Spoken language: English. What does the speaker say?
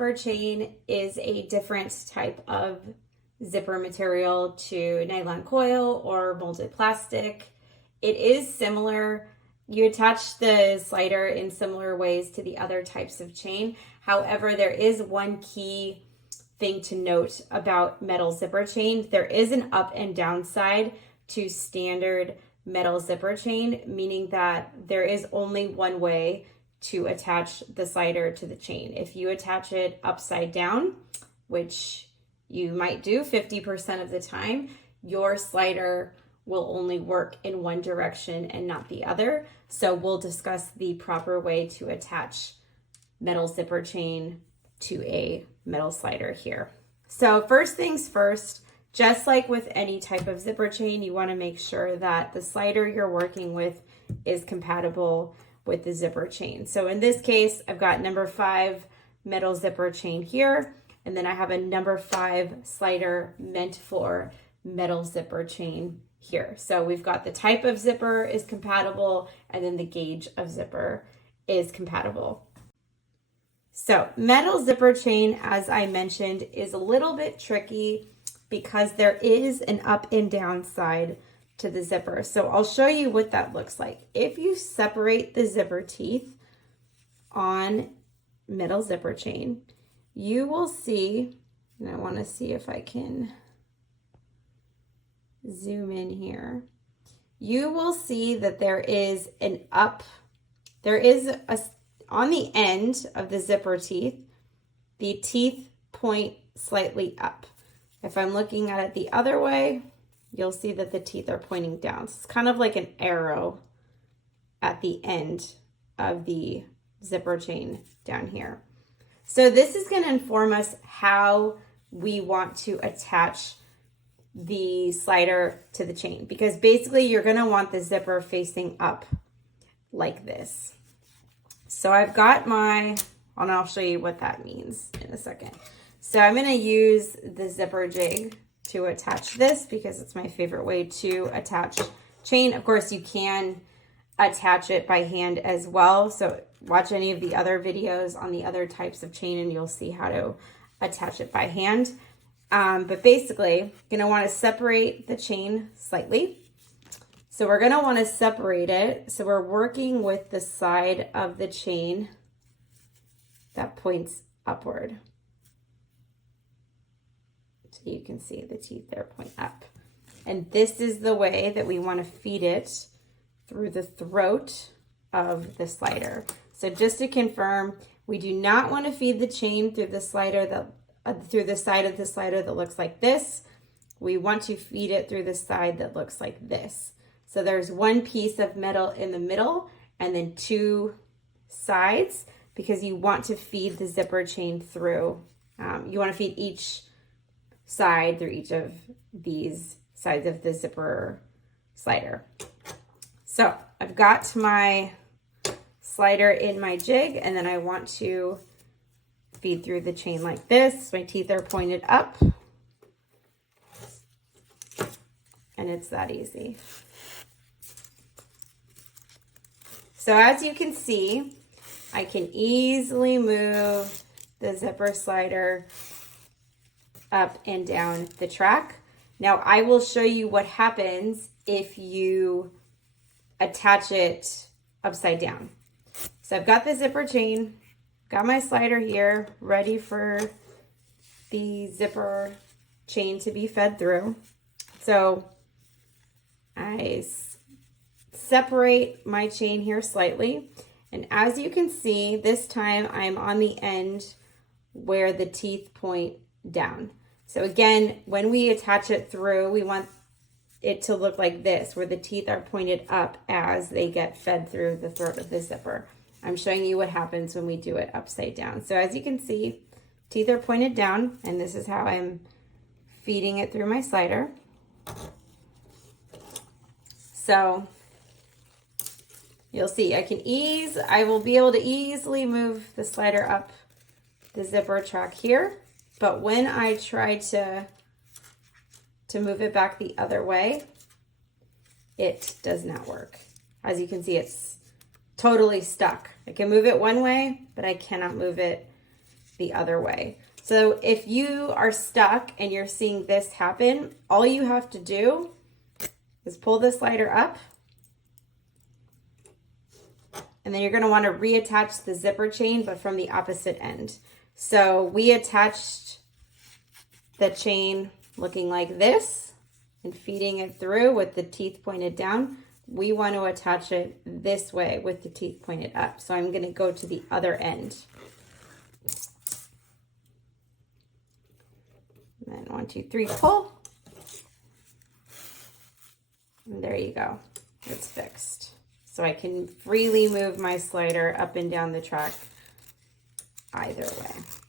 zipper chain is a different type of zipper material to nylon coil or molded plastic. It is similar. You attach the slider in similar ways to the other types of chain. However, there is one key thing to note about metal zipper chain. There is an up and down side to standard metal zipper chain, meaning that there is only one way to attach the slider to the chain. If you attach it upside down, which you might do 50% of the time, your slider will only work in one direction and not the other. So we'll discuss the proper way to attach metal zipper chain to a metal slider here. So first things first, just like with any type of zipper chain, you want to make sure that the slider you're working with is compatible with the zipper chain. So in this case, I've got number 5 metal zipper chain here, and then I have a number 5 slider meant for metal zipper chain here. So we've got the type of zipper is compatible, and then the gauge of zipper is compatible. So metal zipper chain, as I mentioned, is a little bit tricky because there is an up and down side to the zipper. So I'll show you what that looks like. If you separate the zipper teeth on metal zipper chain, you will see, and I want to see if I can zoom in here. You will see that there is an up, on the end of the zipper teeth, the teeth point slightly up. If I'm looking at it the other way, you'll see that the teeth are pointing down. So it's kind of like an arrow at the end of the zipper chain down here. So this is going to inform us how we want to attach the slider to the chain, because basically you're going to want the zipper facing up like this. So I've got and I'll show you what that means in a second. So I'm going to use the zipper jig to attach this because it's my favorite way to attach chain. Of course, you can attach it by hand as well. So watch any of the other videos on the other types of chain and you'll see how to attach it by hand. But basically, you're going to want to separate the chain slightly. So we're going to want to separate it. So we're working with the side of the chain that points upward. So you can see the teeth there point up. And this is the way that we want to feed it through the throat of the slider. So just to confirm, we do not want to feed the chain through the slider through the side of the slider that looks like this. We want to feed it through the side that looks like this. So there's one piece of metal in the middle and then 2 sides, because you want to feed the zipper chain through. You want to feed each side through each of these sides of the zipper slider. So I've got my slider in my jig, and then I want to feed through the chain like this. My teeth are pointed up, and it's that easy. So as you can see, I can easily move the zipper slider up and down the track. Now I will show you what happens if you attach it upside down. So I've got the zipper chain, got my slider here, ready for the zipper chain to be fed through. So I separate my chain here slightly. And as you can see, this time I'm on the end where the teeth point down. So again, when we attach it through, we want it to look like this, where the teeth are pointed up as they get fed through the throat of the zipper. I'm showing you what happens when we do it upside down. So as you can see, teeth are pointed down, and this is how I'm feeding it through my slider. So you'll see I will be able to easily move the slider up the zipper track here. But when I try to move it back the other way, it does not work. As you can see, it's totally stuck. I can move it one way, but I cannot move it the other way. So if you are stuck and you're seeing this happen, all you have to do is pull the slider up, and then you're going to want to reattach the zipper chain, but from the opposite end. So we attached the chain looking like this and feeding it through with the teeth pointed down. We want to attach it this way with the teeth pointed up. So I'm going to go to the other end. And then 1, 2, 3, pull. And there you go. It's fixed. So I can freely move my slider up and down the track either way.